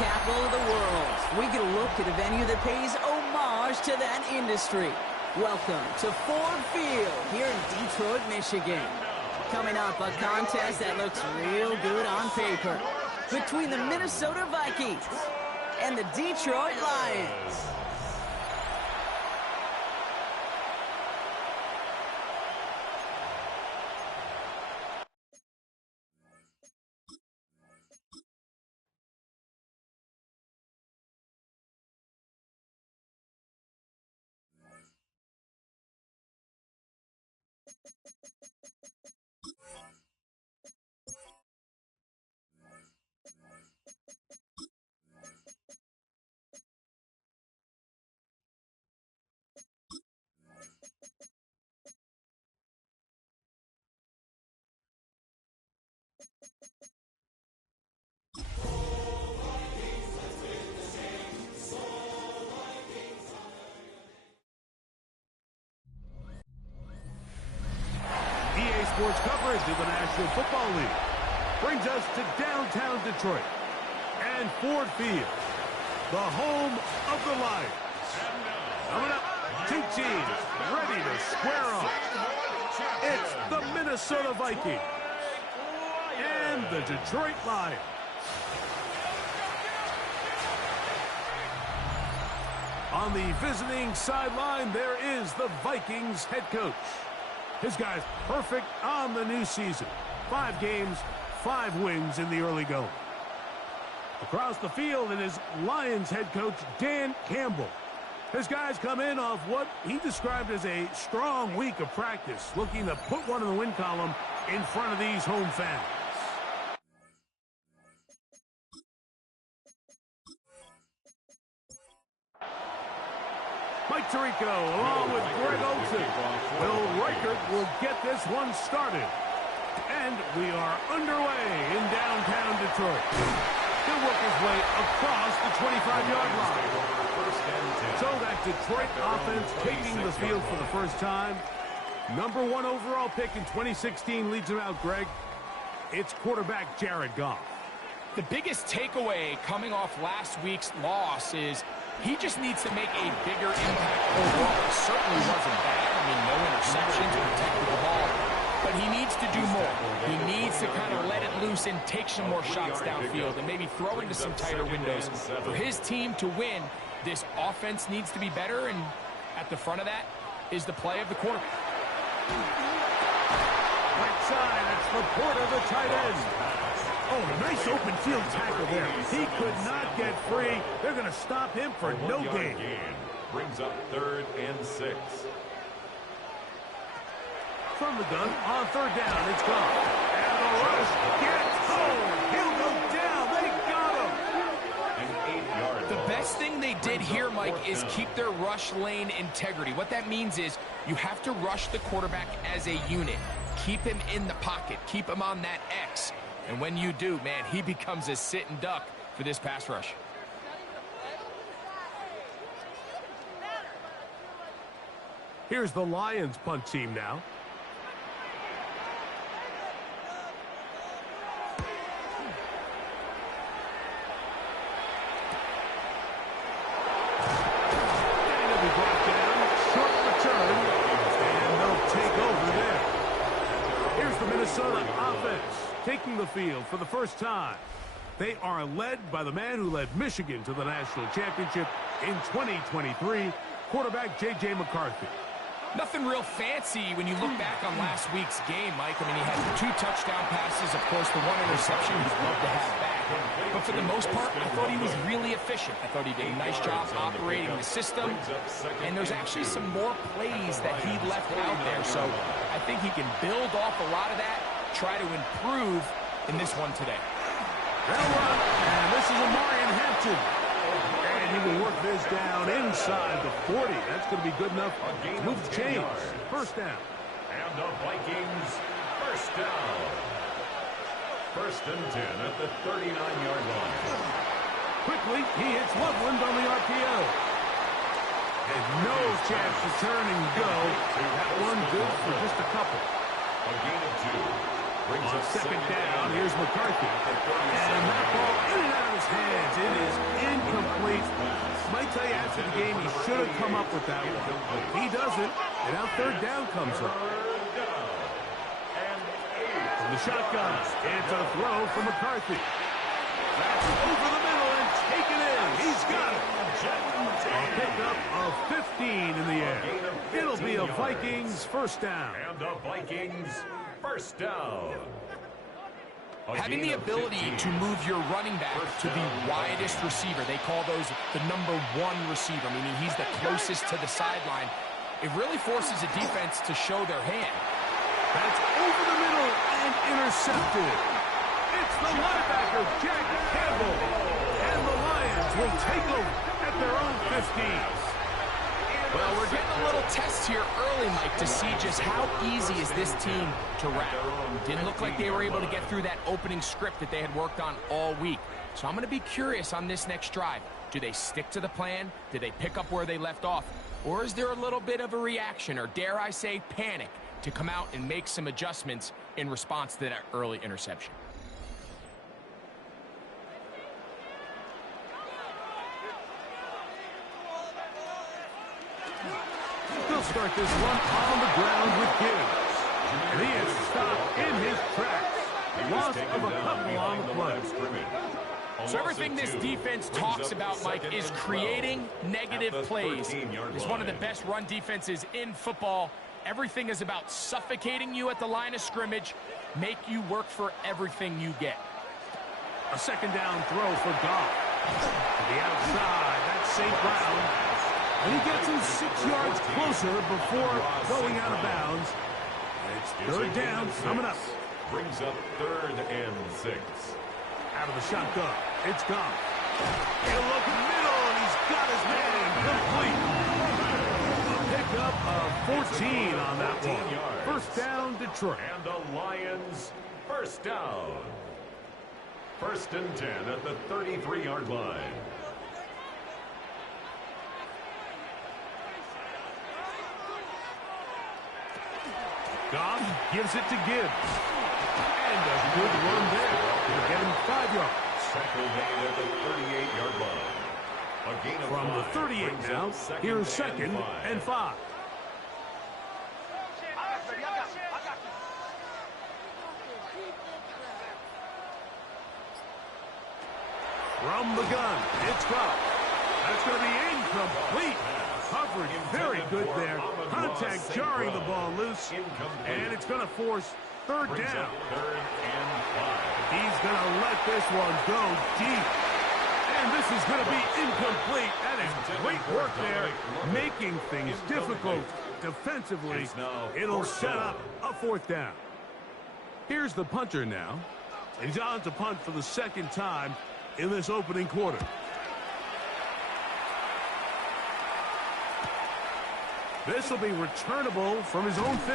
capital of the world, we get a look at a venue that pays homage to that industry. Welcome to Ford Field here in Detroit, Michigan. Coming up, a contest that looks real good on paper between the Minnesota Vikings and the Detroit Lions. Sports coverage of the National Football League brings us to downtown Detroit and Ford Field, the home of the Lions. Coming up, two teams ready to square off. It's the Minnesota Vikings and the Detroit Lions. On the visiting sideline, there is the Vikings head coach. His guy's perfect on the new season. 5 games, 5 wins in the early going. Across the field, it is Lions head coach Dan Campbell. His guys come in off what he described as a strong week of practice, looking to put one in the win column in front of these home fans. Mike Tirico along with Greg Olsen. Will Reichert will get this one started. And we are underway in downtown Detroit. He'll work his way across the 25-yard line. So that Detroit offense taking the field for the first time. Number 1 overall pick in 2016 leads him out, Greg. It's quarterback Jared Goff. The biggest takeaway coming off last week's loss is he just needs to make a bigger impact overall. It certainly wasn't bad. I mean, no interceptions, protected the ball. But he needs to do more. He needs to kind of let it loose and take some more shots downfield and maybe throw into some tighter windows. For his team to win, this offense needs to be better, and at the front of that is the play of the quarterback. Right side, it's Laporta, the tight end. Oh, nice open field tackle there. He could not get free. They're going to stop him for no gain. Brings up 3rd and 6. From the gun, on 3rd down, it's gone. And the rush gets home. He'll go down. They got him. An 8-yard. The best thing they did here, Mike, is keep their rush lane integrity. What that means is you have to rush the quarterback as a unit. Keep him in the pocket. Keep him on that X. And when you do, man, he becomes a sitting duck for this pass rush. Here's the Lions punt team now. And he'll be brought down. Short return. And they'll take over there. Here's the Minnesota offense taking the field for the first time. They are led by the man who led Michigan to the national championship in 2023, quarterback J.J. McCarthy. Nothing real fancy when you look back on last week's game, Mike. I mean, he had 2 touchdown passes, of course, the 1 interception he'd love to have back. But for the most part, I thought he was really efficient. I thought he did a nice job operating the system. And there's actually some more plays that he left out there. So I think he can build off a lot of that, try to improve in this one today. They'll run, and this is Amarian Hampton. And he will work this down inside the 40. That's going to be good enough to move the chains. First down. And the Vikings first down. 1st and 10 at the 39-yard line. Quickly, he hits Loveland on the RPO. And no chance to turn and go. That one good for just a couple. A gain of 2. On second down, here's McCarthy. And that ball in and out of his hands. It is incomplete. Might tell you after the game he should have come up with that one. He doesn't, and now third down comes up. From the shotgun, it's a throw for McCarthy. That's over the middle and taken in. He's got it. A pickup of 15 in the air. It'll be a Vikings first down. And a Vikings first down. Having the ability to move your running back to the widest receiver, they call those the #1 receiver, meaning he's the closest to the sideline. It really forces a defense to show their hand. That's over the middle and intercepted. It's the linebacker, Jack Campbell. And the Lions will take over at their own 15. Well, we're getting a little test here early, Mike, to see just how easy is this team to wrap. Didn't look like they were able to get through that opening script that they had worked on all week. So I'm going to be curious on this next drive. Do they stick to the plan? Do they pick up where they left off? Or is there a little bit of a reaction, or dare I say panic, to come out and make some adjustments in response to that early interception? He'll start this one on the ground with Gibbs. And he is stopped in his tracks. Loss of a couple on the play. So everything this defense talks about, Mike, is creating negative plays. It's one of the best run defenses in football. Everything is about suffocating you at the line of scrimmage, make you work for everything you get. A second down throw for Goff. To the outside, that's St. Brown. And he gets him 6 yards closer before going out of bounds. It's third down coming up. Brings up 3rd and 6. Out of the shotgun, it's Goff. He'll look middle, and he's got his man complete. A pickup of 14 on that one. First down, Detroit. And the Lions first down. 1st and 10 at the 33-yard line. Goff gives it to Gibbs. And a good run there. It'll get him 5 yards. Tackle made at the 38-yard line. A gain of From the 5 38 brings now, up here's second and 5. From the gun, it's Goff. That's going to be incomplete. Coverage very good there. Contact jarring the ball loose. And it's going to force third down. He's going to let this one go deep. And this is going to be incomplete. That is great work there, making things difficult defensively. It'll set up a 4th down. Here's the punter now. He's on to punt for the 2nd time in this opening quarter. This will be returnable from his own 15.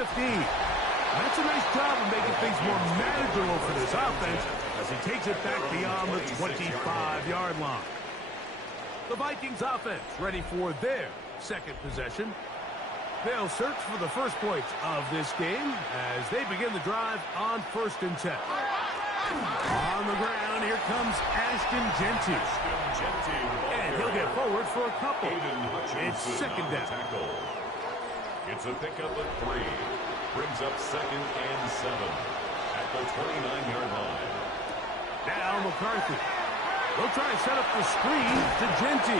That's a nice job of making things more manageable for this offense as he takes it back beyond the 25-yard line. The Vikings offense ready for their 2nd possession. They'll search for the first points of this game as they begin the drive on 1st and 10. On the ground, here comes Ashton Genty. And he'll get forward for a couple. It's 2nd down. It's a pickup of 3. Brings up 2nd and 7 at the 29-yard line. Now McCarthy. They'll try to set up the screen to Genty.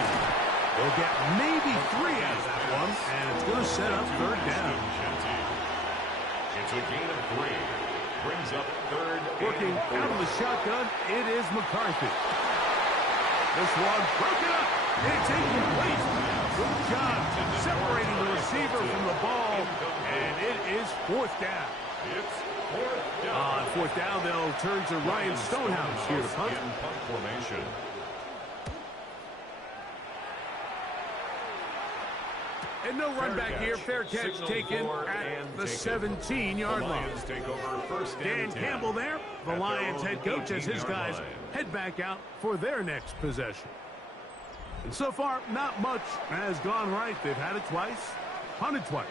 They'll get maybe 3 out of that one, and it's going to set up 3rd down. It's a gain of 3. Brings up 3rd and 4. Working out of the shotgun, it is McCarthy. This one broken up. It's incomplete. Good job separating the receiver from the ball, and it is 4th down. It's 4th down. On 4th down, they'll turn to Ryan Stonehouse here to punt. In punt formation. And no run back here. Fair catch taken at the 17-yard line. Dan Campbell there, the Lions head coach, as his guys head back out for their next possession. And so far, not much has gone right. They've had it twice, punted twice.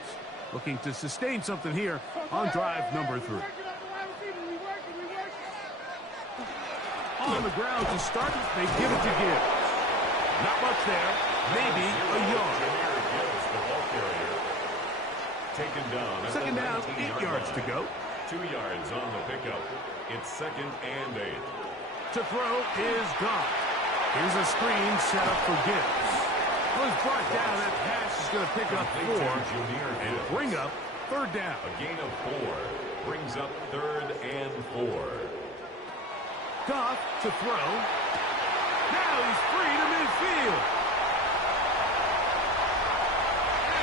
Looking to sustain something here on drive number 3. On the ground to start, they give it to Gibbs. Not much there, maybe a yard. Taken down. Second down, 8 yards to go. 2 yards on the pickup. It's 2nd and 8. To throw is Goff. Here's a screen set up for Gibbs. Was brought down. That pass is going to pick up 4 and bring up 3rd down. A gain of 4 brings up 3rd and 4. Goff to throw. Now he's free to midfield.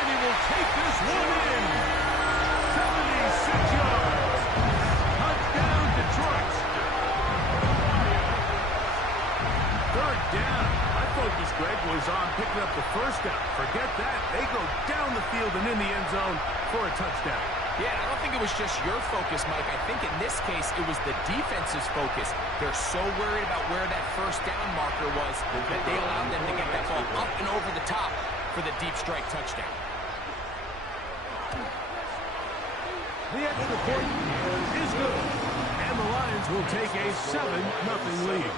And he will take this one in. 76 yards. Touchdown, Detroit. 3rd down. I focused, Greg, was on picking up the 1st down. Forget that. They go down the field and in the end zone for a touchdown. Yeah, I don't think it was just your focus, Mike. I think in this case, it was the defense's focus. They're so worried about where that 1st down marker was that they allowed them to get that ball up and over the top for the deep strike touchdown. The extra point is good. And the Lions will take a 7-0 lead.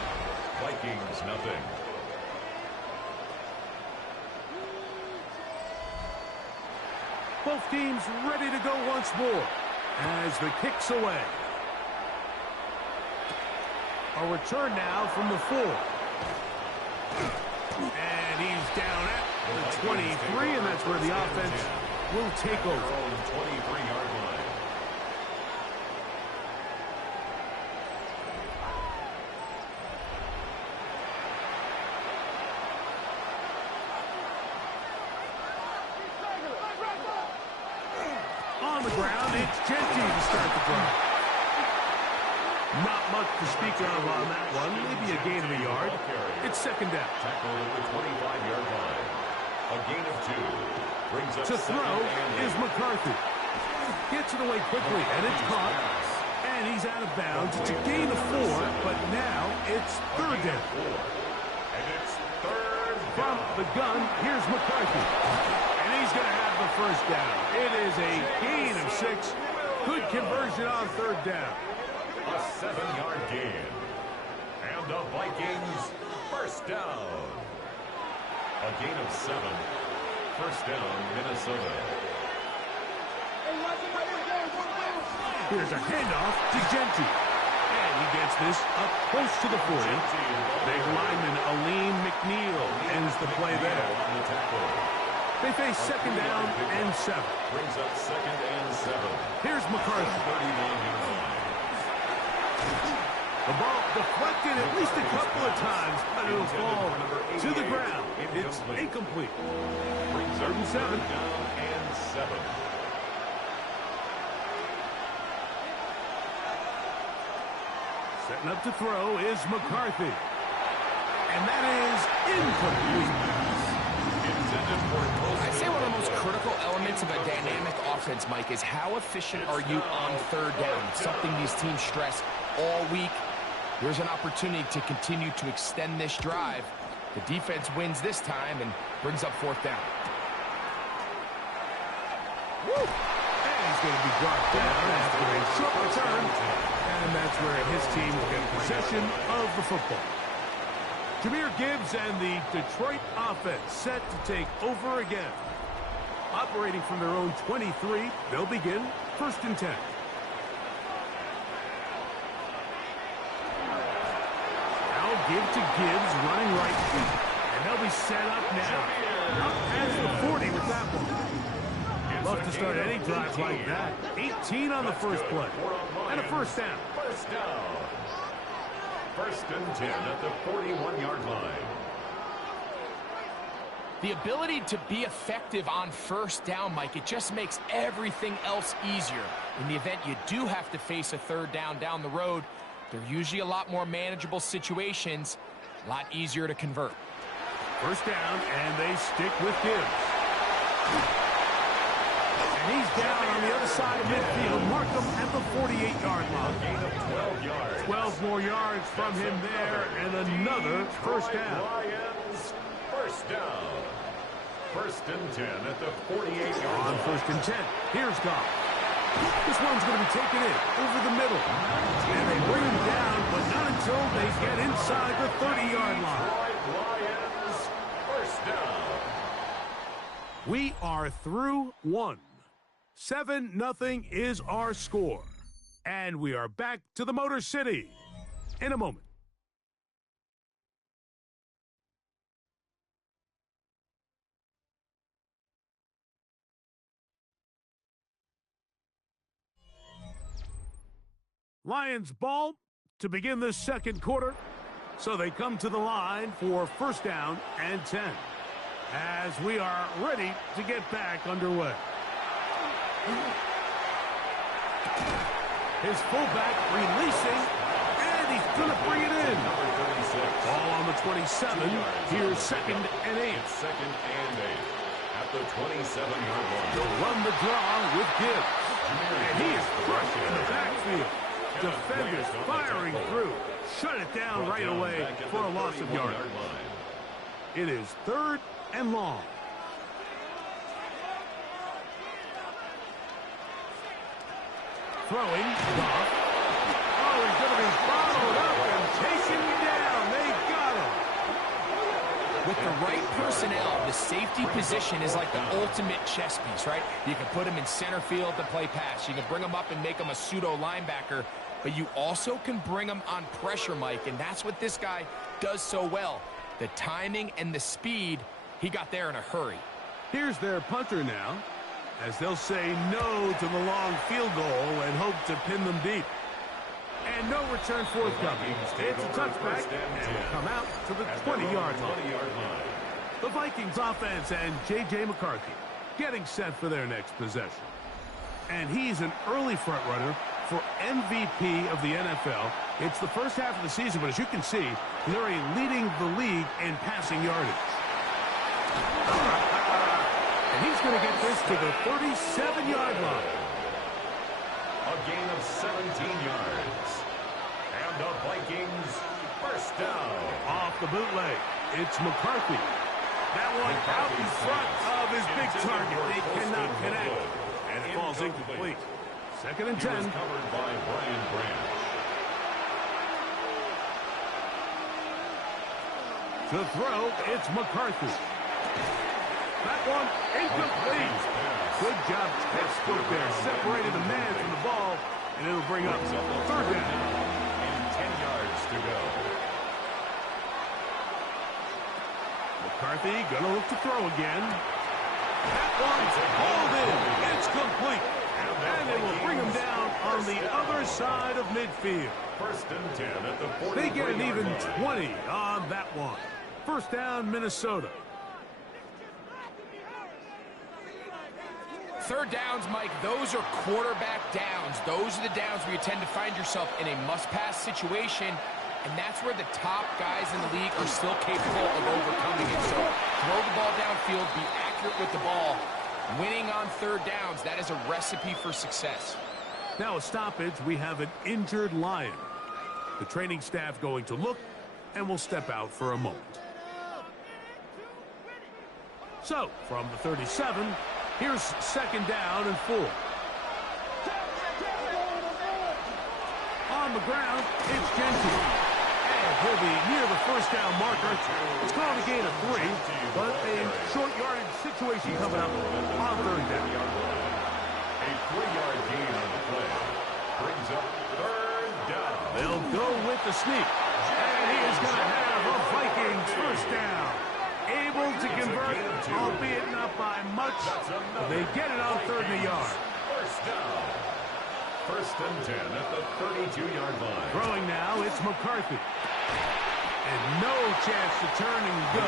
Vikings nothing. Both teams ready to go once more as the kick's away. A return now from the 4. And he's down at the 23, and that's where the offense will take over. 23-yard line. On the ground, it's Kinetik to start the drive. Not much to speak of on that one. Maybe a gain of a yard. It's 2nd down. Tackled at the 25-yard line. A gain of 2. Brings up To throw is McCarthy. Gets it away quickly, and it's caught. And he's out of bounds. It's a gain of 4, but now it's 3rd down. And it's 3rd From the gun, here's McCarthy. And he's going to have the 1st down. It is a gain of 6. Good conversion on 3rd down. A 7-yard gain. And the Vikings 1st down. A gain of 7. 1st down, Minnesota. Here's a handoff to Genty. And he gets this up close to the 40. Big lineman Alim McNeil ends the play there. On the tackle. They face 2nd down and 7. Brings up 2nd and 7. Here's McCarthy. 39-yard line. The ball deflected at least a couple of times, but it'll fall to the ground. It's incomplete. Brings 3rd and 7. down and 7. Setting up to throw is McCarthy. And that is incomplete. I'd say one of the most critical elements of a dynamic offense, Mike, is how efficient are you on 3rd down? It's something these teams stress all week. Here's an opportunity to continue to extend this drive. The defense wins this time and brings up 4th down. Woo! And he's going to be brought down after a short return. And that's where his team will get possession of the football. Jahmyr Gibbs and the Detroit offense set to take over again. Operating from their own 23, they'll begin 1st and 10. Now give to Gibbs, running right. And they'll be set up now. Up past the 40 with that one. Love to start any drive like that. 18 on the 1st play. And a 1st down. 1st down. 1st and 10 at the 41-yard line. The ability to be effective on 1st down, Mike, it just makes everything else easier. In the event you do have to face a 3rd down the road, they're usually a lot more manageable situations, a lot easier to convert. 1st down, and they stick with Gibbs. And he's down on the other side of midfield. Mark him at the 48-yard line. Gain of 12 yards. 12 more yards from him there, and another 1st down. Lions 1st down. 1st and 10 at the 48-yard On line. 1st and 10, here's Goff. This one's going to be taken in over the middle. And they bring him down, but not until they get inside the 30-yard line. Lions, first down. We are through one. 7-0 is our score. And we are back to the Motor City in a moment. Lions ball to begin this second quarter. So they come to the line for first down and 10. As we are ready to get back underway. His fullback releasing, and he's going to bring it in. Ball on the 27. Here's second and 8. Second and 8 at the 27-yard line. He'll run the draw with Gibbs. And he is crushed in the backfield. Defenders firing through. Shut it down right away for a loss of yardage. It is third and long. Throwing. Goff. Oh, he's going to be followed up and taken down. They got him. With the right personnel, the safety position is like the ultimate chess piece, right? You can put him in center field to play pass. You can bring him up and make him a pseudo linebacker, but you also can bring him on pressure, Mike, and that's what this guy does so well. The timing and the speed, he got there in a hurry. Here's their punter now, as they'll say no to the long field goal and hope to pin them deep. And no return forthcoming. It's a touchback, and will come out to the 20-yard line. The Vikings offense and J.J. McCarthy getting set for their next possession. And he's an early front runner for MVP of the NFL. It's the first half of the season, but as you can see, he's already leading the league in passing yardage. And he's going to get this to the 37-yard line. A gain of 17 yards. And the Vikings first down. Off the bootleg, it's McCarthy. That one out in front of his big target. They cannot connect. And it falls incomplete. Second and 10. Covered by Brian Branch. To throw, it's McCarthy. That one incomplete. Good job, Kinetik there. Separated the man from the ball, and it'll bring up third down. And 10 yards to go. McCarthy gonna look to throw again. That one's hauled in. It's complete. And it will bring him down on the other side of midfield. First and 10 at the 40. They get an even 20 on that one. First down, Minnesota. Third downs, Mike, those are quarterback downs. Those are the downs where you tend to find yourself in a must-pass situation, and that's where the top guys in the league are still capable of overcoming it. So throw the ball downfield, be accurate with the ball. Winning on third downs, that is a recipe for success. Now a stoppage, we have an injured Lion. The training staff going to look, and will step out for a moment. So, from the 37, here's second down and 4. On the ground, it's Gentry. And he'll be near the first down marker. It's called a gain of 3, but a short yardage situation coming up on third down. A 3-yard gain on the play. Brings up third down. They'll go with the sneak. And he is going to have a Vikings first down. Able to convert, albeit not by much. They get it on third and a yard. First down. First and 10 at the 32-yard line. Throwing now, it's McCarthy. And no chance to turn and go.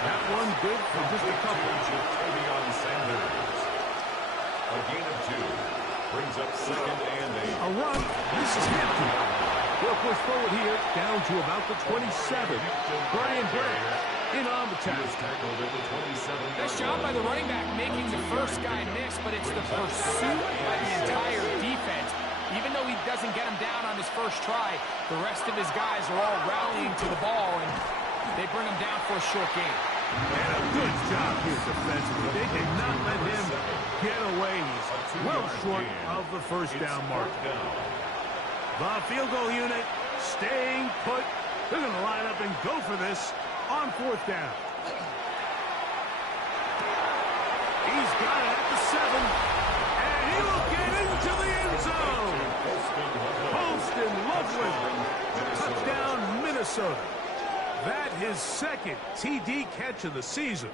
That one good for just a couple. Tavion Sanders. A gain of 2. Brings up second and 8. A run. This is Hampton. They'll push forward here, down to about the 27. Brian Branch in on the tackle. Nice job by the running back making the first guy miss, but it's the pursuit by the entire defense. Even though he doesn't get him down on his first try, the rest of his guys are all rallying to the ball, and they bring him down for a short gain. And a good job here defensively. They did not let him get away. He's well short of the first down mark. The field goal unit staying put. They're going to line up and go for this on fourth down. He's got it at the 7. And he will get into the end zone. Holston Loveland. Touchdown, Minnesota. That his second TD catch of the season.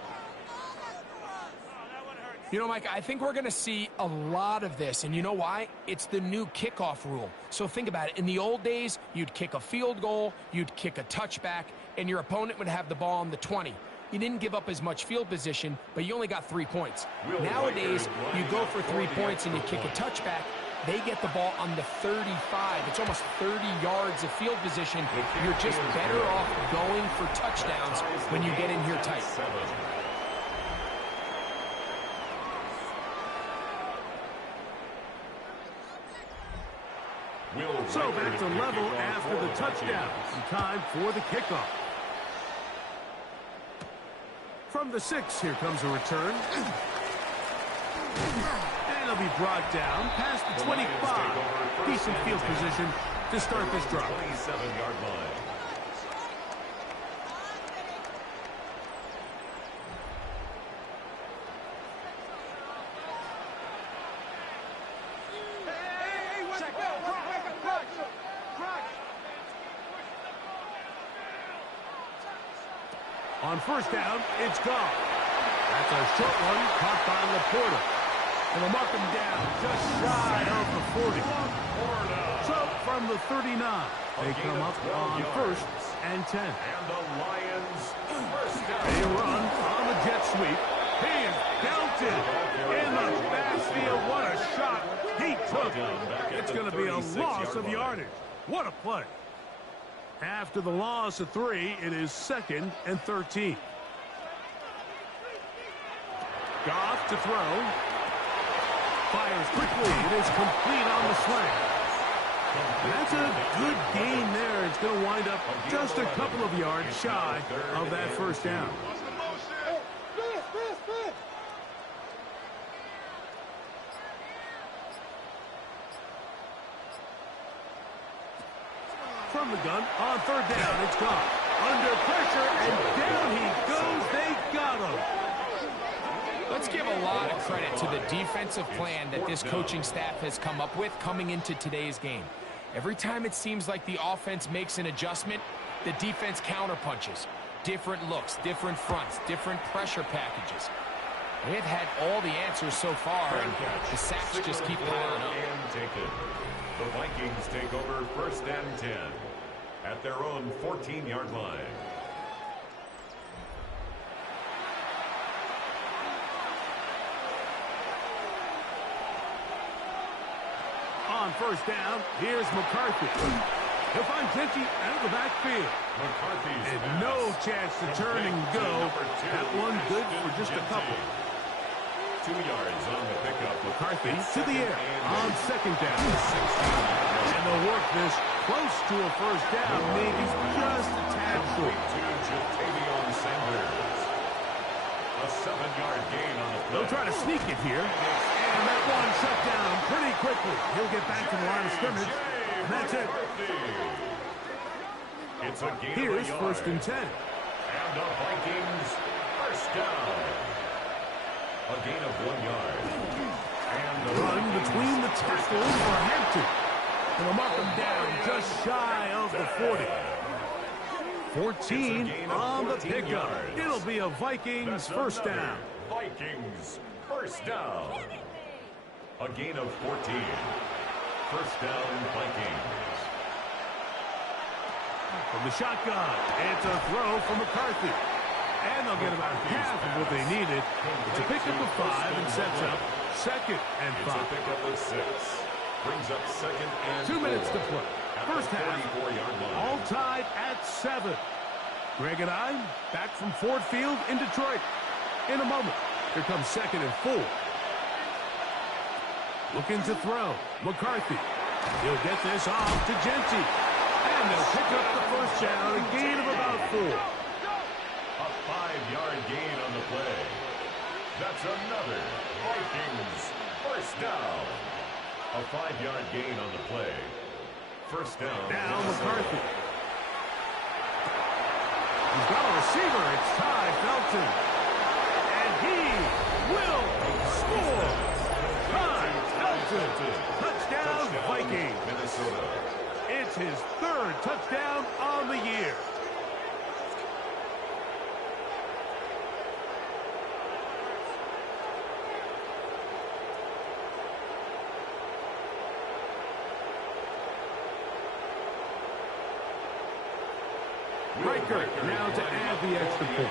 You know, Mike, I think we're going to see a lot of this, and you know why? It's the new kickoff rule. So think about it. In the old days, you'd kick a field goal, you'd kick a touchback, and your opponent would have the ball on the 20. You didn't give up as much field position, but you only got 3 points. Nowadays, you go for 3 points and you kick a touchback. They get the ball on the 35. It's almost 30 yards of field position. You're just better off going for touchdowns when you get in here tight. So back to level after the touchdown. And time for the kickoff. From the 6, here comes a return. And it'll be brought down past the 25. Decent field position to start this drive. 27-yard line. On first down, it's gone. That's a short one caught by Laporta. And they'll mark him down just shy of the 40. So from the 39, they come up on first and 10. And the Lions first down. They run on the jet sweep. He is belted in the backfield. What a shot he took. It's going to be a loss of yardage. What a play. After the loss of 3, it is 2nd and 13. Goff to throw. Fires quickly. It is complete on the slant. That's a good gain there. It's going to wind up just a couple of yards shy of that first down. From the gun, on third down, it's gone. Under pressure, and down he goes. They got him. Let's give a lot of credit to the defensive plan that this coaching staff has come up with coming into today's game. Every time it seems like the offense makes an adjustment, the defense counterpunches. Different looks, different fronts, different pressure packages. They've had all the answers so far, and the sacks just keep piling up. The Vikings take over first and 10 at their own 14-yard line. On first down, here's McCarthy. He'll find Kinetik out of the backfield. And no chance to turn and go. That one good for just a couple. 2 yards on the pickup. McCarthy to the air on second down. And they'll work this close to a first down, maybe just a tad short. A 7-yard gain on the play. They'll try to sneak it here. And that one shut down pretty quickly. He'll get back to the line of scrimmage. And that's it. It's a gain. Here's first and 10. And the Vikings first down. A gain of 1 yard. And the Run between the tackles for Hampton. And they'll mark him down just shy of the 40. 14 on the pickup. It'll be a Vikings first down. Vikings first down. A gain of 14. First down, Vikings. From the shotgun, it's a throw from McCarthy. And they'll get about half of what they needed. It's a pickup of 5 and sets up second and 5. It's a pickup of 6. Brings up second and 2 minutes to play. First half, 44-yard line. all tied at 7. Greg and I back from Ford Field in Detroit. In a moment, here comes second and 4. Looking to throw. McCarthy. He'll get this off to Genty. And they'll pick up the first down, a gain of about 4. A 5-yard gain on the play. That's another Vikings first down. A 5-yard gain on the play. First down. Now McCarthy. He's got a receiver. It's Ty Felton. And he will score. Ty Felton. Touchdown, Vikings. Minnesota. It's his 3rd touchdown on the year. Riker now to add the extra point.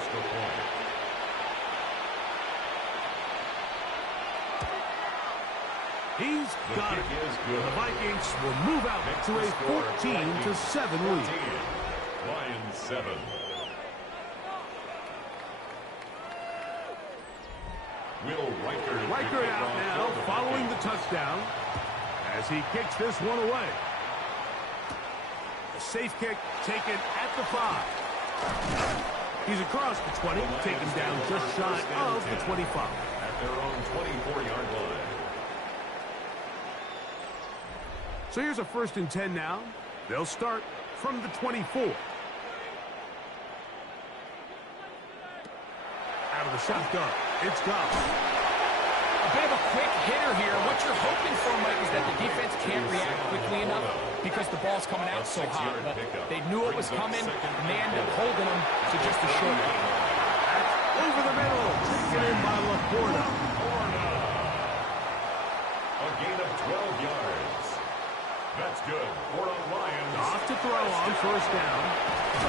He's got it. The Vikings will move out to a 14-7 lead. Lions 7. Will Riker out now following the touchdown as he kicks this one away. A safe kick taken at the 5. He's across the 20, taken down just shy of the 25. At their own 24-yard line. So here's a 1st and 10 now. They'll start from the 24. Out of the shotgun, it's Goff. A bit of a quick hitter here. What you're hoping for, Mike, is that the defense can't react quickly enough because the ball's coming out so hot. But they knew it was coming, and they ended up holding them to just a short game. Over the middle, taken in by Laporta. A gain of 12 yards. That's good. For the Lions. Off to throw on 1st down.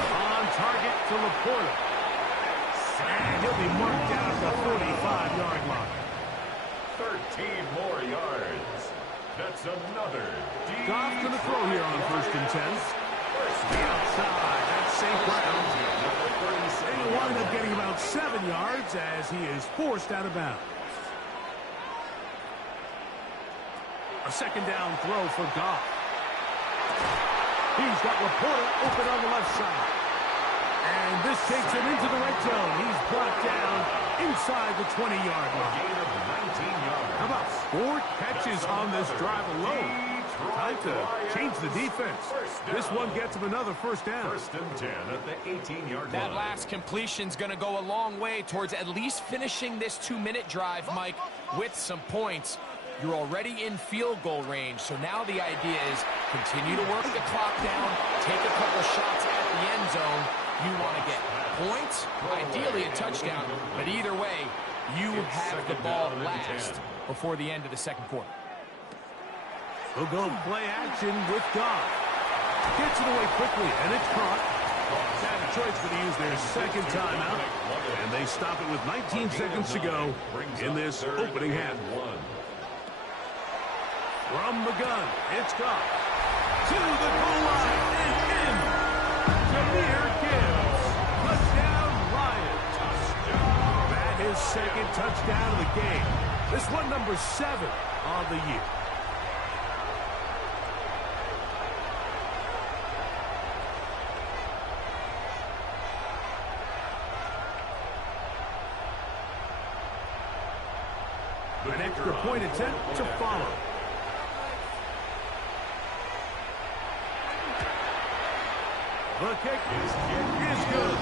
On target to Laporta. And he'll be marked down at the 45-yard line. 13 more yards. That's another deep. Goff to the throw here on 1st and 10. The outside, that's safe ground. And he'll wind up getting about 7 yards as he is forced out of bounds. A 2nd down throw for Goff. He's got Laporta open on the left side. And this takes him into the red zone. He's brought down inside the 20-yard line. Gain of 19 yards. How about 4 catches on this drive alone? Time to change the defense. This one gets him another 1st down. 1st and 10 at the 18-yard line. That last completion's going to go a long way towards at least finishing this 2-minute drive, Mike, with some points. You're already in field goal range, so now the idea is continue to work the clock down, take a couple shots at the end zone. You want to get points, ideally a touchdown, but either way, you have the ball last before the end of the 2nd quarter. We'll go play action with Goff. Gets it away quickly, and it's caught. Had a choice but to use their 2nd timeout, and they stop it with 19 seconds to go in this opening half. From the gun, it's Goff. To the goal line and in. Jameer Gibbs. Touchdown, Lions. That is 2nd touchdown of the game. This one number 7 on the year. An extra point attempt to follow. The kick is good.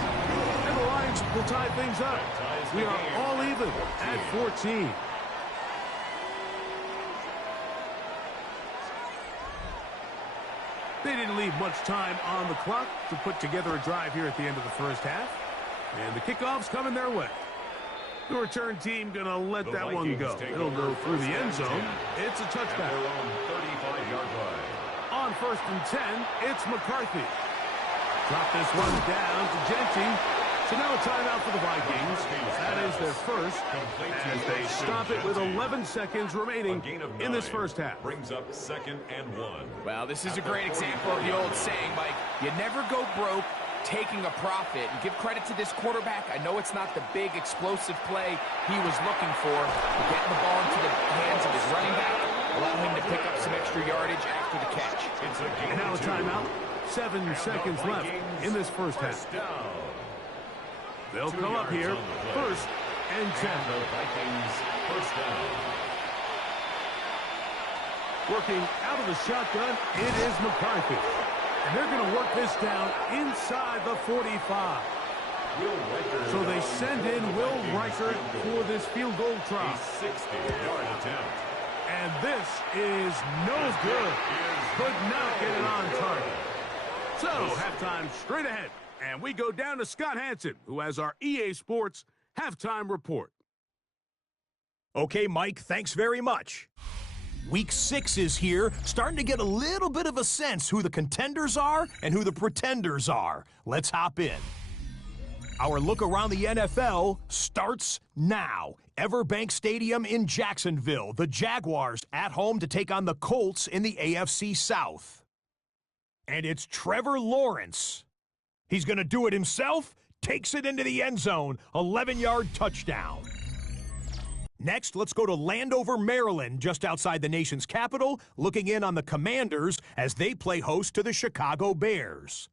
And the Lions will tie things up. We are all even at 14. They didn't leave much time on the clock to put together a drive here at the end of the 1st half. And the kickoff's coming their way. The return team going to let that one go. It'll go through the end zone. It's a touchback. On 1st and 10, it's McCarthy. Drop this one down to Genty. So now a timeout for the Vikings. That is their 1st as they stop it with 11 seconds remaining in this 1st half. Brings up 2nd and 1. Well, this is a great example of the old saying, Mike, you never go broke taking a profit. And give credit to this quarterback. I know it's not the big explosive play he was looking for, but getting the ball into the hands of his running back, allow him to pick up some extra yardage after the catch. And now a timeout. 7 seconds left in this 1st half. They'll come up here, first and 10. The Vikings first down. Working out of the shotgun, it is McCarthy. And they're going to work this down inside the 45. So they send in Will Reichert for this field goal try. A 60-yard attempt. And this is no good. Could not get it on target. So, halftime straight ahead. And we go down to Scott Hansen, who has our EA Sports halftime report. Okay, Mike, thanks very much. Week 6 is here, starting to get a little bit of a sense who the contenders are and who the pretenders are. Let's hop in. Our look around the NFL starts now. Everbank Stadium in Jacksonville. The Jaguars at home to take on the Colts in the AFC South. And it's Trevor Lawrence. He's going to do it himself, takes it into the end zone, 11-yard touchdown. Next, let's go to Landover, Maryland, just outside the nation's capital, looking in on the Commanders as they play host to the Chicago Bears.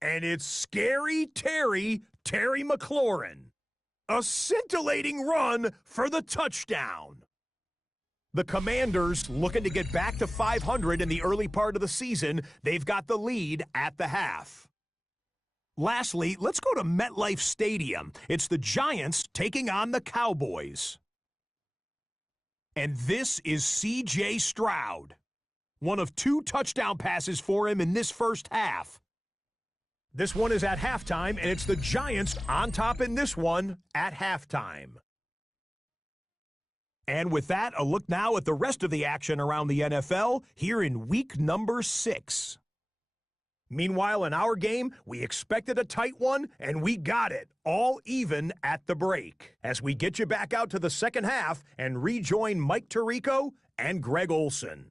And it's Scary Terry McLaurin. A scintillating run for the touchdown. The Commanders looking to get back to 500 in the early part of the season. They've got the lead at the half. Lastly, let's go to MetLife Stadium. It's the Giants taking on the Cowboys. And this is C.J. Stroud. One of 2 touchdown passes for him in this first half. This one is at halftime, and it's the Giants on top in this one at halftime. And with that, a look now at the rest of the action around the NFL here in week number 6. Meanwhile, in our game, we expected a tight one, and we got it, all even at the break. As we get you back out to the second half and rejoin Mike Tirico and Greg Olson.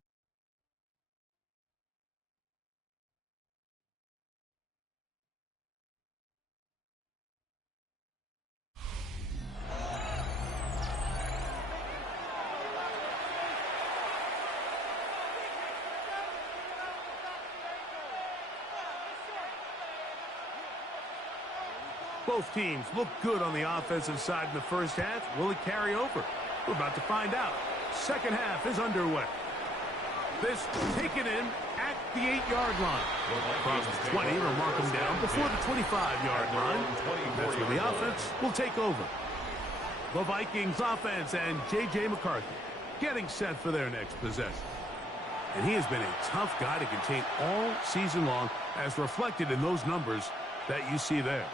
Both teams look good on the offensive side in the first half. Will it carry over? We're about to find out. Second half is underway. This taken in at the 8-yard line. Across the 20, they'll mark them down before the 25-yard line. That's where the offense will take over. The Vikings offense and J.J. McCarthy getting set for their next possession. And he has been a tough guy to contain all season long, as reflected in those numbers that you see there.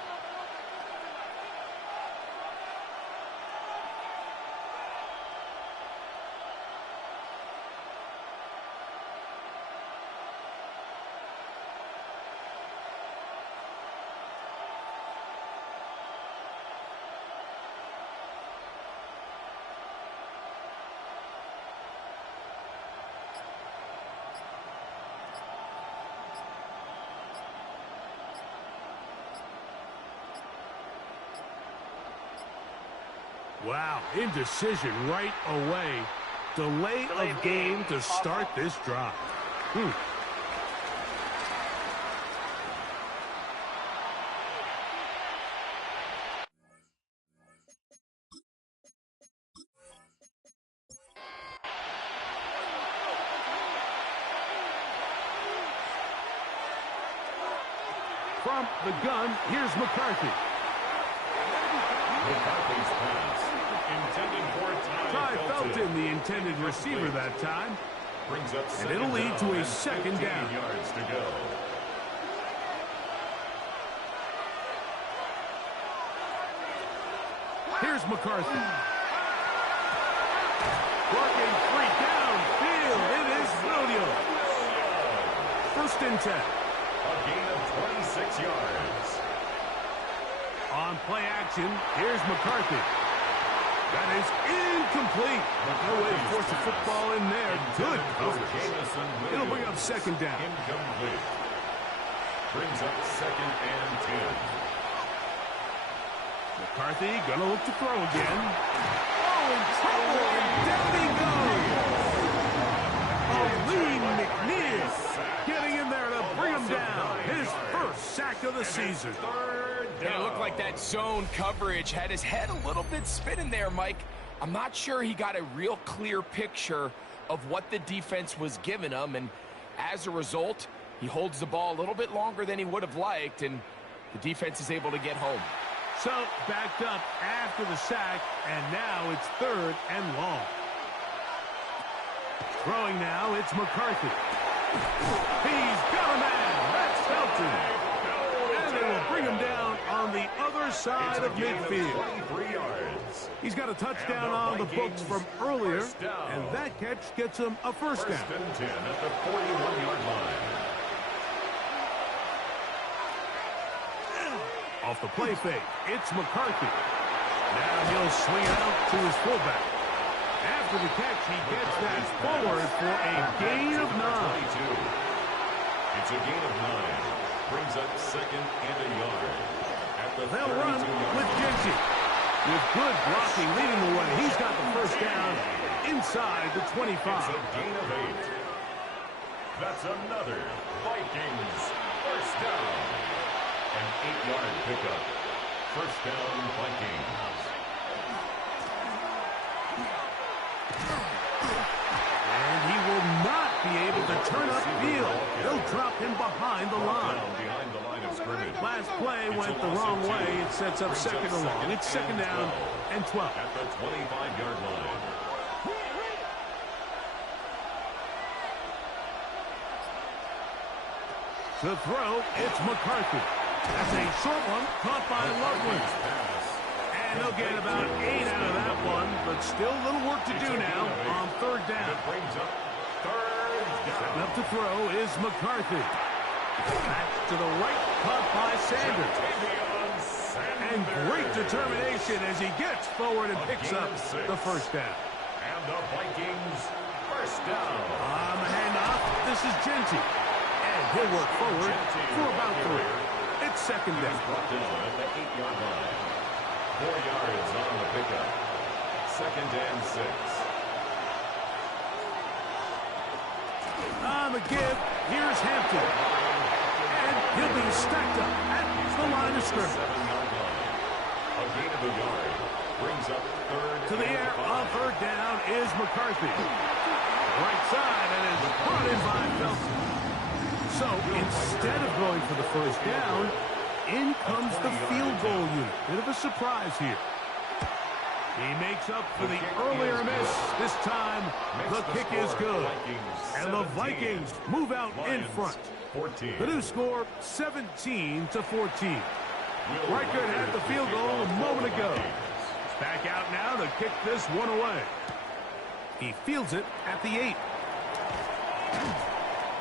Wow, indecision right away. Delay of game to start this drive. From the gun, here's McCarthy. McCarthy's pass, intended for Ty Felton, the intended receiver that time. Brings up and it'll lead to a second down. Yards to go. Here's McCarthy. Working free downfield. It is Julio. First and 10. A gain of 26 yards. On play action, here's McCarthy. That is incomplete. No way to force the football in there. Good coverage. It'll bring up second down. Incomplete. Brings up second and 10. McCarthy gonna look to throw again. Oh, in trouble, and down he goes. Aline McNeil getting in there to bring him down. His first sack of the season. Third And it looked like that zone coverage had his head a little bit spinning there, Mike. I'm not sure he got a real clear picture of what the defense was giving him, and as a result, he holds the ball a little bit longer than he would have liked, and the defense is able to get home. So, backed up after the sack, and now it's 3rd and long. Throwing now, it's McCarthy. He's got a man. That's Felton. And they will bring him down on the other side of midfield. 23 yards. He's got a touchdown on the books from earlier, and that catch gets him a first down. 1st and 10 at the 41-yard line. Off the play fake, it's McCarthy. Now he'll swing it out to his fullback. After the catch, he gets that forward for a gain of 9. It's a gain of 9. Brings up 2nd and a yard. At the They'll run with Kinetik. With good blocking leading the way, he's got the first down inside the 25. It's a gain of 8. That's another Vikings first down. An 8-yard pickup. First down, Vikings. And he will not be able to turn upfield. They'll drop him behind the line. Behind the line of scrimmage. Last play went the wrong way. It sets up 2nd and long. It's 2nd down and 12. At the 25-yard line. To throw, it's McCarthy. That's a short one, caught by Lovely. And they'll get about 8 out of that one, but still a little work to do now on 3rd down. Brings up 3rd down. Setting up to throw is McCarthy. Back to the right, caught by Sanders. And great determination as he gets forward and picks up the first down. And the Vikings first down. On the handoff, this is Genty. And he'll work forward for about 3. It's 2nd down. Brought down at the 8-yard line. 4 yards on the pickup. 2nd and 6. On the give, here's Hampton. And he'll be stacked up at the line of scrimmage. 7-yard line. A gain of a yard. Brings up 3rd. To the air on 3rd down is McCarthy. Right side, and is brought in by Felton. So instead of going for the first down, in comes the field goal unit. Bit of a surprise here. He makes up for the earlier miss. This time, the kick is good. And the Vikings move out in front. The new score, 17-14. Reichert had the field goal a moment ago. Back out now to kick this one away. He fields it at the 8.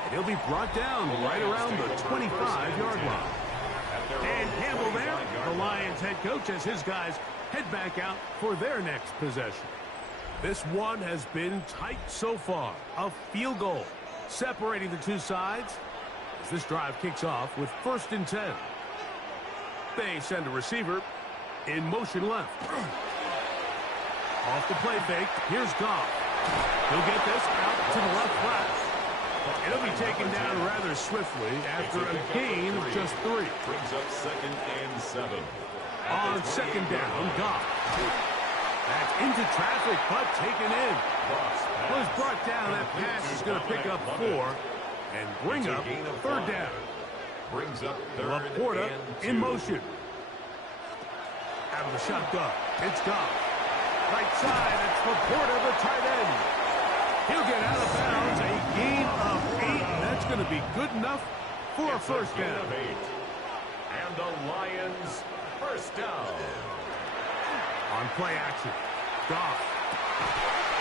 And he'll be brought down right around the 25-yard line. And Campbell there, the Lions head coach, as his guys head back out for their next possession. This one has been tight so far. A field goal separating the two sides as this drive kicks off with 1st and 10. They send a receiver in motion left. Off the play fake, here's Goff. He'll get this out to the left flat. It'll be taken down rather swiftly after a gain of just 3. Brings up 2nd and 7. On 2nd down, Goff. That's into traffic, but taken in. Was brought down. That pass is going to pick up 4 and bring up 3rd down. Brings up 3rd Laporta and 2. in motion. Out of the shotgun, it's Goff. Right side, it's Laporta, the tight end. He'll get out of bounds, a gain of 8, and that's going to be good enough for a first down. Of 8. And the Lions first down. On play action, Goff.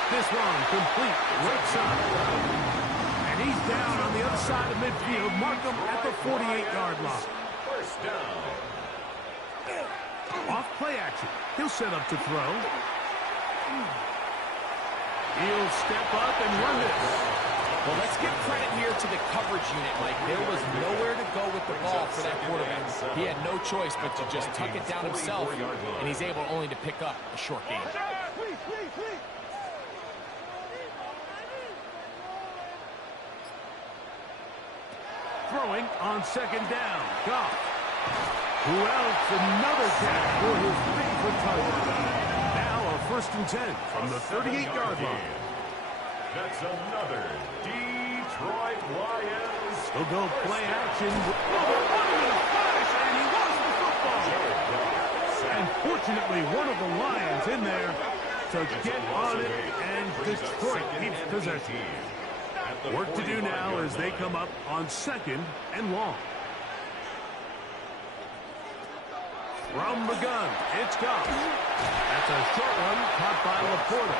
This one complete, right side. And he's down on the other side of midfield. Mark him at the 48-yard line. First down. Off play action, he'll set up to throw. He'll step up and run this. Well, let's give credit here to the coverage unit, Mike. There was nowhere to go with the ball for that quarterback. He had no choice but to just tuck it down himself, and he's able only to pick up a short gain. Throwing on 2nd down, Goff. Who else? Another catch for his favorite target. Now a 1st and 10 from the 38-yard line. That's another Detroit Lions. They'll go play action. Oh, they're running in a flash, and he lost the football. And fortunately, one of the Lions in there to get on it, and Detroit keeps possession. Work to do now as they come up on 2nd and long. From the gun, it's Goff. That's a short one caught by Laporta.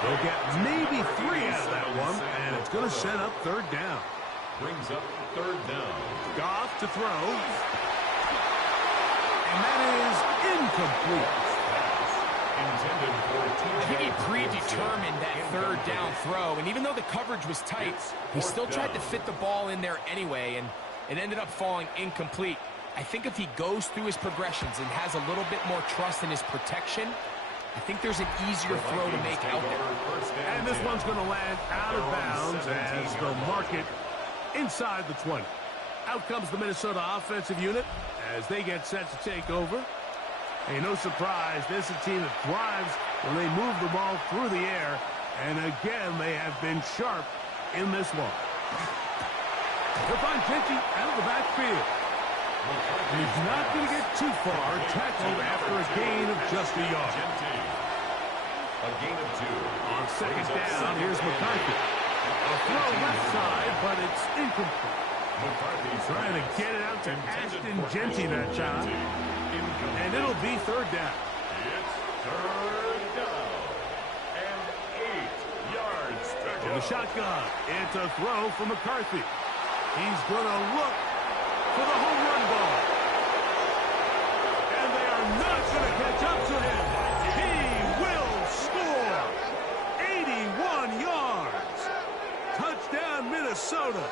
They'll get maybe 3 out of that one, and it's going to set up 3rd down. Brings up 3rd down. Goff to throw. And that is incomplete. I think he predetermined that 3rd down throw, and even though the coverage was tight, he still tried to fit the ball in there anyway, and it ended up falling incomplete. I think if he goes through his progressions and has a little bit more trust in his protection, I think there's an easier throw to make out there. And this one's going to land out of bounds as they'll mark it inside the 20. Out comes the Minnesota offensive unit as they get set to take over. Hey, no surprise, this is a team that thrives when they move the ball through the air. And again, they have been sharp in this one. They'll find Kinetik out of the backfield. He's not going to get too far, tackled after a gain of just a yard. A gain of 2. On 2nd down, here's McCarthy. A throw left side, but it's incomplete. Trying to get it out to Ashton Genty that time. And it'll be 3rd down. It's 3rd down. And 8 yards to To go. the shotgun. It's a throw for McCarthy. He's going to look for the home run ball. And they are not going to catch up to him. He will score. 81 yards. Touchdown, Minnesota.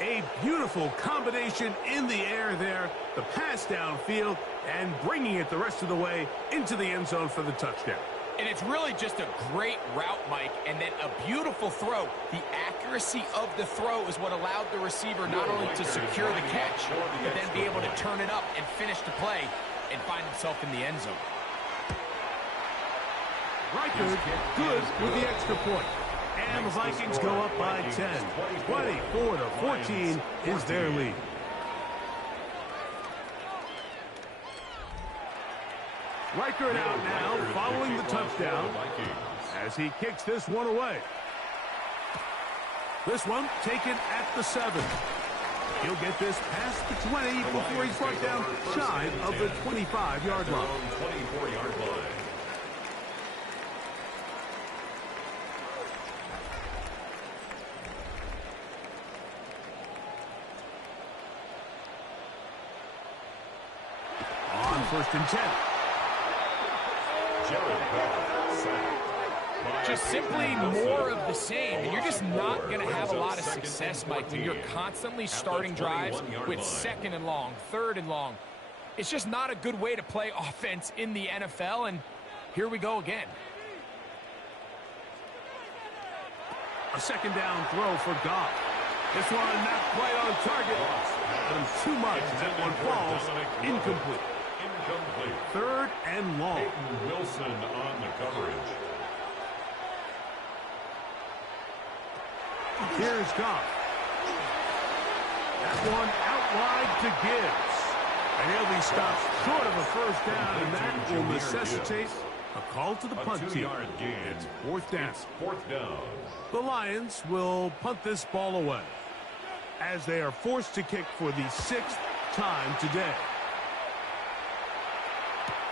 A beautiful combination in the air there. The pass downfield and bringing it the rest of the way into the end zone for the touchdown. And it's really just a great route, Mike, and then a beautiful throw. The accuracy of the throw is what allowed the receiver not only to secure the catch, but then be able to turn it up and finish the play and find himself in the end zone. Riker good with the extra point. And the Vikings go up by 10. 24-14 is their lead. Riker out now following the touchdown as he kicks this one away. This one taken at the 7. He'll get this past the 20 before he's brought down shy of the 25-yard line. 24-yard line. On 1st and 10. Just simply more of the same, and you're just not going to have a lot of success, Mike, when you're constantly starting drives with 2nd and long, 3rd and long. It's just not a good way to play offense in the NFL, and here we go again. A 2nd down throw for Goff. This one not quite on target. And too much. That one falls incomplete. 3rd and long. Peyton Wilson on the coverage. Here's Goff. That one out wide to Gibbs. And he'll be stopped short of a 1st down, and that will necessitate a call to the punt team. It's 4th down. 4th down. The Lions will punt this ball away as they are forced to kick for the 6th time today.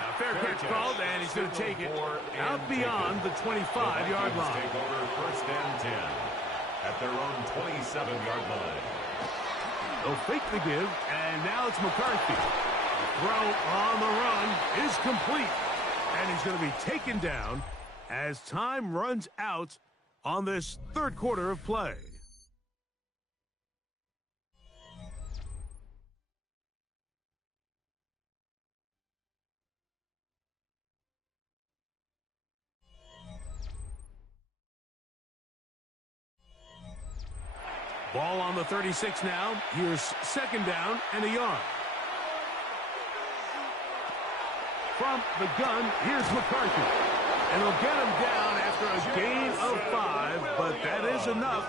Now, fair catch called, and he's going to take it out beyond the 25-yard line. Take over 1st and 10 at their own 27-yard line. They'll fake the give, and now it's McCarthy. The throw on the run is complete, and he's going to be taken down as time runs out on this 3rd quarter of play. Ball on the 36 now. Here's second down and a yard. From the gun, here's McCarthy. And he'll get him down after a gain of 5, but that is enough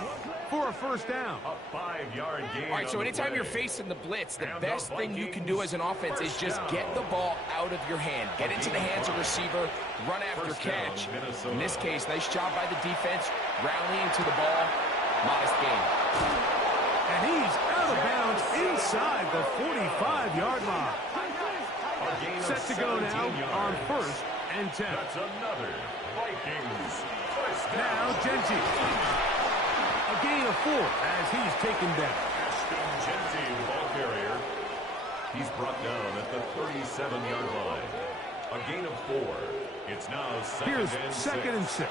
for a first down. A 5-yard gain. All right, so anytime you're facing the blitz, the best thing you can do as an offense is just get the ball out of your hand. Get into the hands of receiver, run after catch. In this case, nice job by the defense, rallying to the ball. Modest gain. And he's out of bounds inside the 45-yard line. Set to go now on 1st and 10. That's another Vikings first down. Now Genty. A gain of 4 as he's taken down. Genty, the ball carrier. He's brought down at the 37-yard line. A gain of 4. It's now Here's second and 6.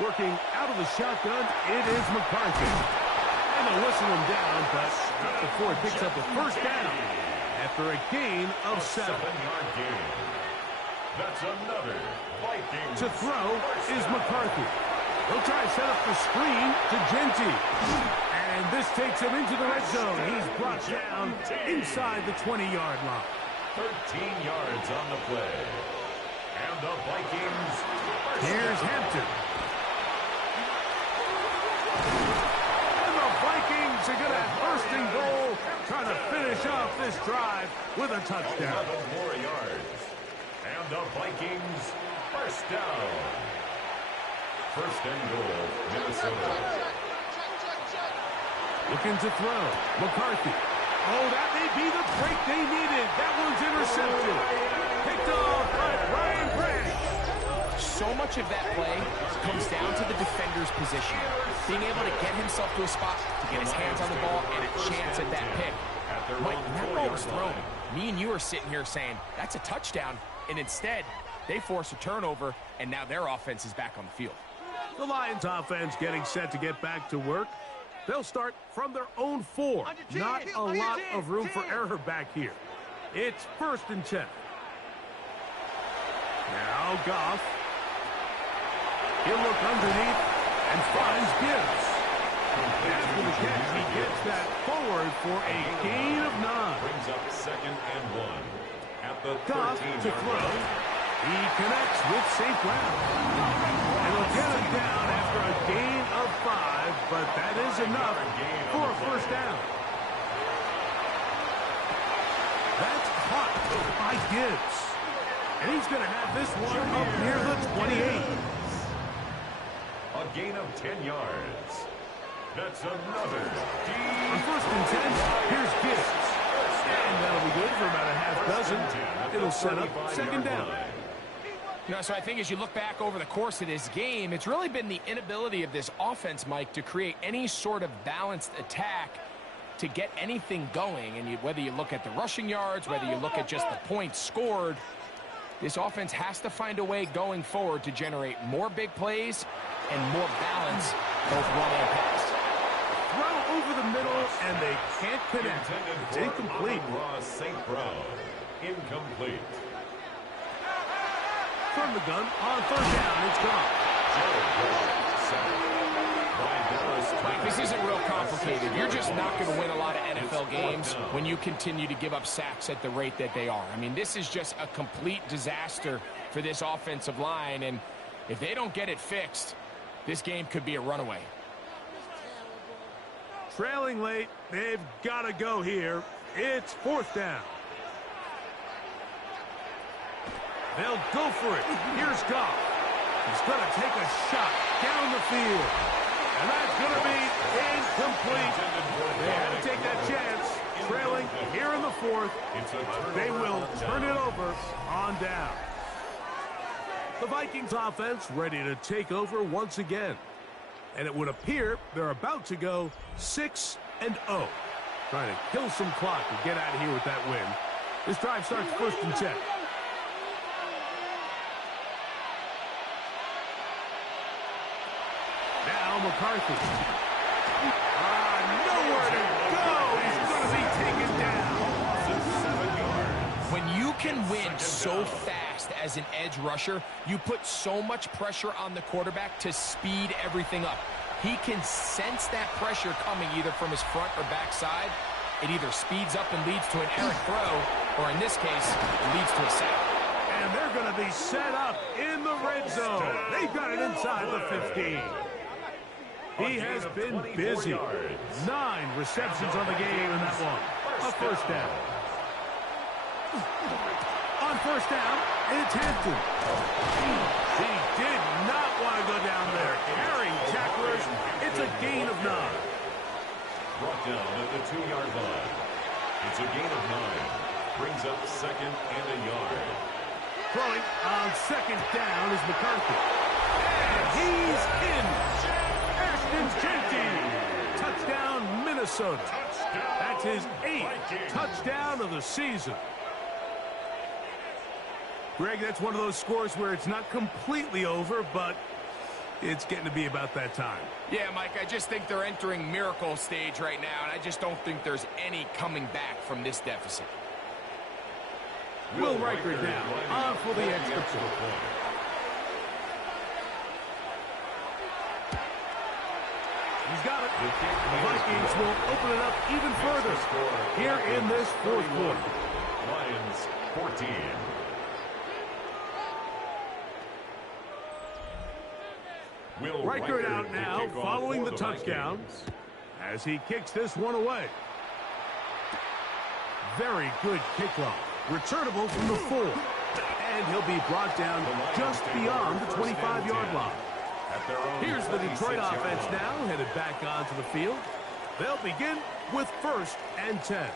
Working out of the shotgun, it is McCarthy. And they'll whistle him down, but not before he picks up a first down after a gain of 7. 7-yard gain. That's another Vikings. To throw is McCarthy. He'll try to set up the screen to Genty. And this takes him into the red zone. He's brought down inside the 20-yard line. 13 yards on the play. And the Vikings. Here's Hampton. And the Vikings are going to have first and goal, trying to finish off this drive with a touchdown. 11 more yards. And the Vikings first down. First and goal, Minnesota. Looking to throw. McCarthy. Oh, that may be the break they needed. That one's intercepted. Picked off by Ryan Gray. So much of that play comes down to the defender's position. Being able to get himself to a spot, to get his hands on the ball, and a chance at that pick. Mike, when that ball was thrown, me and you are sitting here saying, that's a touchdown. And instead, they force a turnover, and now their offense is back on the field. The Lions offense getting set to get back to work. They'll start from their own 4. Not a lot of room for error back here. It's 1st and 10. Now Goff. He'll look underneath and finds Gibbs. After the catch, he gets that forward for a gain of 9. Brings up 2nd and 1. At the Goff to 13-yard throw. line. He connects with St. Brown. And he'll get him down after a gain of 5, but that is enough for a first down. That's caught by Gibbs. And he's going to have this one up near the 28. A gain of 10 yards. That's another On 1st and 10, here's Gibbs. And that'll be good for about a half dozen. It'll set up second down. You know, so I think as you look back over the course of this game, it's really been the inability of this offense, Mike, to create any sort of balanced attack to get anything going. And whether you look at the rushing yards, whether you look at just the points scored, this offense has to find a way going forward to generate more big plays and more balance, both run and pass. Throw over the middle, and they can't connect. It's incomplete. Ross St. Brown. Incomplete. From the gun, on 3rd down, it's gone. Mike, this isn't real complicated. You're just not going to win a lot of NFL games when you continue to give up sacks at the rate that they are. I mean, this is just a complete disaster for this offensive line, and if they don't get it fixed, this game could be a runaway. Trailing late, they've got to go here. It's 4th down. They'll go for it. Here's Goff. He's going to take a shot down the field. And that's going to be incomplete. They had to take that chance. Trailing here in the 4th. They will turn it over on down. The Vikings offense ready to take over once again. And it would appear they're about to go 6-0. Trying to kill some clock and get out of here with that win. This drive starts 1st and 10. Now McCarthy. Nowhere to go. He's going to be taken down. When When you can win so fast as an edge rusher, you put so much pressure on the quarterback to speed everything up. He can sense that pressure coming either from his front or back side. It either speeds up and leads to an errant throw, or in this case, it leads to a sack. And they're going to be set up in the red zone. They've got it inside the 15. He has been busy. 9 receptions on the game in that one. A first down. On first down, it's Hampton. He did not want to go down there. Carrying tacklers, it's a gain of 9. Brought down at the 2-yard line. It's a gain of 9. Brings up 2nd and a yard. Throwing on 2nd down is McCarthy. And he's in. Ashton Jenkins. Touchdown, Minnesota. That's his 8th touchdown of the season. Greg, that's one of those scores where it's not completely over, but it's getting to be about that time. Yeah, Mike, I just think they're entering miracle stage right now, and I just don't think there's any coming back from this deficit. Will Riker now on for the extra point. He's got it. The Vikings will open it up even further here in this 4th quarter. Lions 14. Riker out now following the touchdown as he kicks this one away. Very good kickoff. Returnable from the 4. And he'll be brought down just beyond the 25-yard line. Here's the Detroit offense now headed back onto the field. They'll begin with 1st and 10.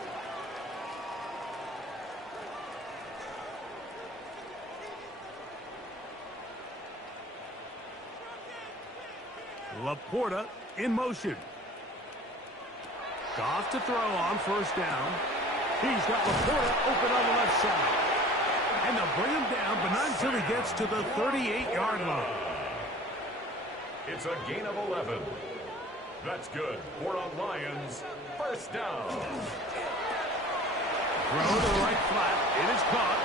Laporta in motion. Goff to throw on 1st down. He's got Laporta open on the left side. And they'll bring him down, but not until he gets to the 38-yard line. It's a gain of 11. That's good for a Lions 1st down. Throw to the right flat. It is caught.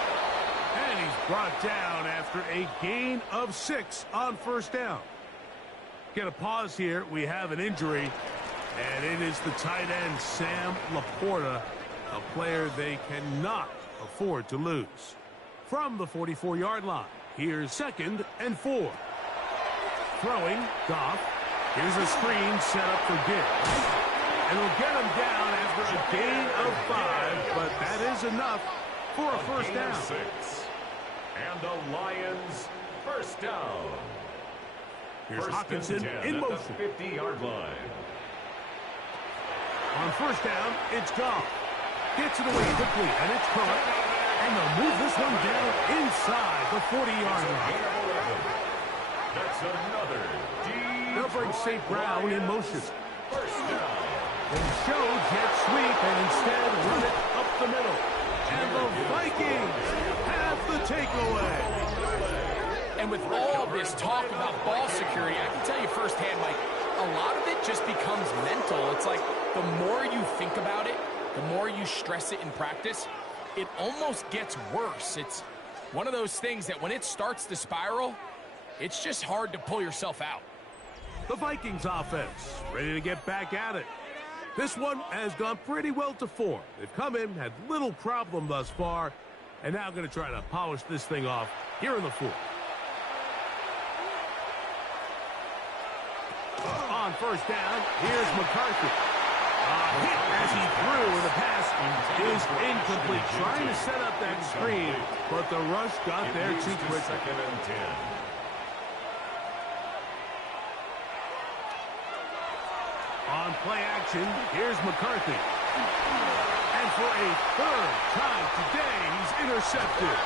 And he's brought down after a gain of 6 on 1st down. Get a pause here. We have an injury, and it is the tight end, Sam Laporta, a player they cannot afford to lose. From the 44-yard line, here's 2nd and 4. Throwing, Goff. Here's a screen set up for Gibbs. And we'll get him down after a gain of 5, but that is enough for a 1st down. 6. And the Lions 1st down. Here's Hawkinson in motion. 50-yard line. On 1st down, it's Goff. Gets it away quickly, and it's caught. And they'll move this one down inside the 40-yard line. That's another They'll bring St. Brown in motion. 1st down. They show jet sweep and instead run it up the middle. And the Vikings have the takeaway. And with all this talk about ball security, I can tell you firsthand, Mike, a lot of it just becomes mental. It's like the more you think about it, the more you stress it in practice, it almost gets worse. It's one of those things that when it starts to spiral, it's just hard to pull yourself out. The Vikings offense ready to get back at it. This one has gone pretty well to form. They've come in, had little problem thus far, and now going to try to polish this thing off here in the 4th. On 1st down, here's McCarthy. Hit as he threw, and the pass is incomplete. Trying to set up that screen, but the rush got there too quick. 2nd and 10. On play action, here's McCarthy. And for a 3rd time today, he's intercepted.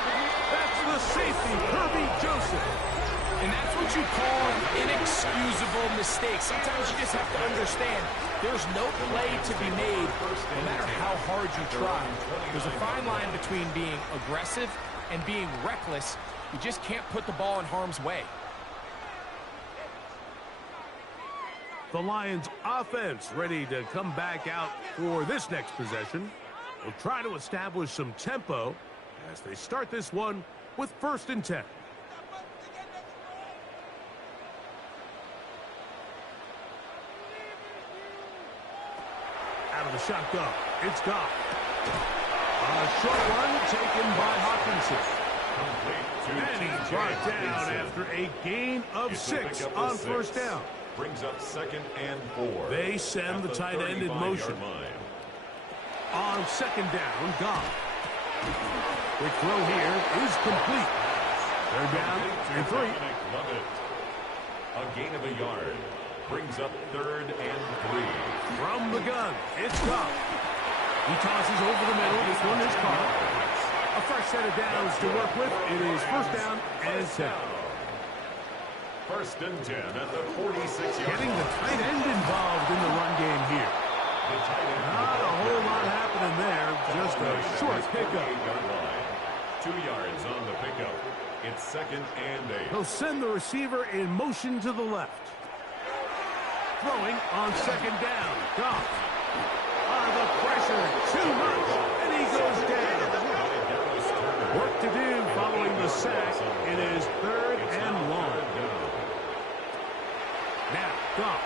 That's the safety, Kirby Joseph. And that's what you call an inexcusable mistake. Sometimes you just have to understand there's no play to be made no matter how hard you try. There's a fine line between being aggressive and being reckless. You just can't put the ball in harm's way. The Lions offense ready to come back out for this next possession. We'll try to establish some tempo as they start this one with 1st and 10. Out of the shotgun, it's gone. A short one taken by Hawkinson. And he's brought down after a gain of 6 on 1st down. Brings up 2nd and 4. They send the tight end in motion. On 2nd down, gone. The throw here is complete. They're down and 3. Love it. A gain of a yard. Brings up 3rd and 3. From the gun, it's Goff. He tosses over the middle. This one is caught. A fresh set of downs to work with. It is 1st down and 10. 1st and 10 at the 46-yard Getting the tight end involved in the run game here. Not a whole lot happening there. Just a short pickup. 2 yards on the pickup. It's 2nd and 8. He'll send the receiver in motion to the left. Throwing on 2nd down. Goff. The pressure too much, and he goes down. Work to do following the sack. It is 3rd and long. Now, Goff.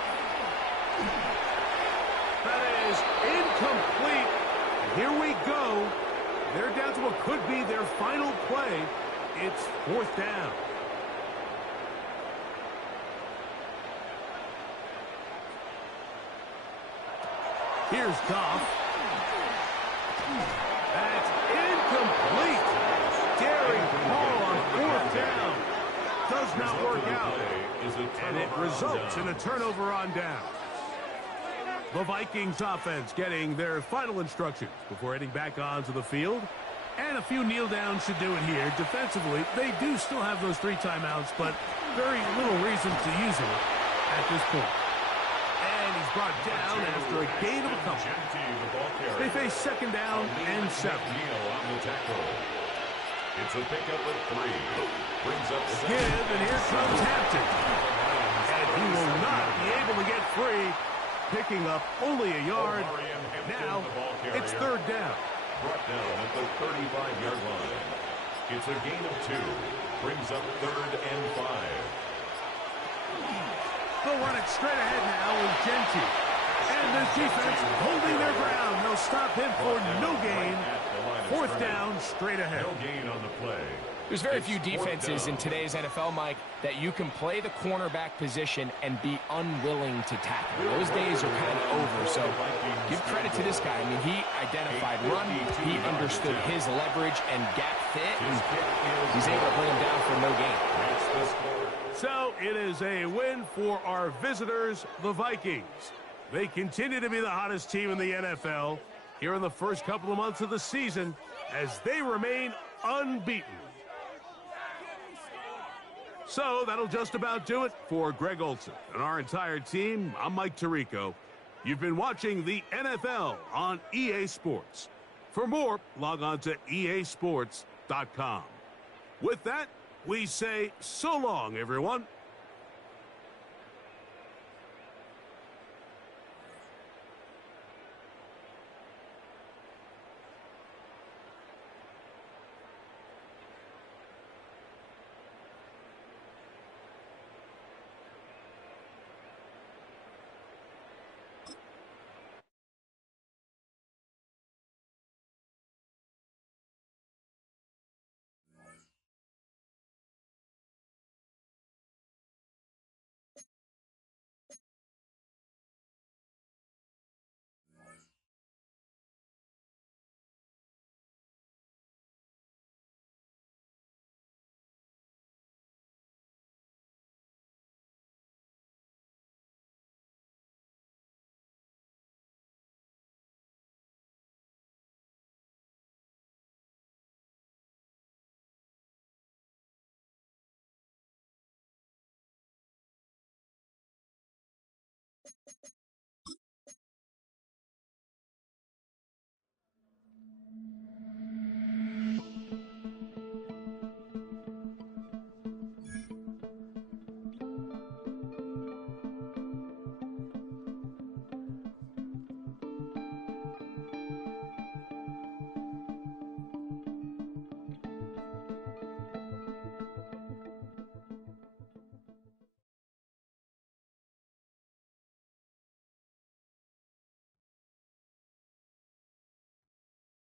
That is incomplete. Here we go. They're down to what could be their final play. It's 4th down. Here's Goff. That's incomplete. Daring ball on 4th down. Does not work out. And it results in a turnover on down. The Vikings offense getting their final instructions before heading back onto the field. And a few kneel downs should do it here. Defensively, they do still have those 3 timeouts, but very little reason to use them at this point. And he's brought down after a gain of a couple. They face 2nd down and 7. It's a pickup of 3. Brings up 7. Give, and here comes Hampton. And he will not be able to get free, picking up only a yard. Now, it's 3rd down. Brought down at the 35-yard line. It's a gain of 2. Brings up 3rd and 5. They'll run it straight ahead now with Genty. And the defense holding their ground. They'll stop him for no gain. 4th down, straight ahead. No gain on the play. There's very few defenses in today's NFL, Mike, that you can play the cornerback position and be unwilling to tackle. Those days are kind of over, so give credit to this guy. I mean, he identified run, he understood his leverage and gap fit, and he's able to bring him down for no gain. So it is a win for our visitors, the Vikings. They continue to be the hottest team in the NFL here in the first couple of months of the season as they remain unbeaten. So that'll just about do it for Greg Olson and our entire team. I'm Mike Tirico. You've been watching the NFL on EA Sports. For more, log on to easports.com. With that, we say so long, everyone.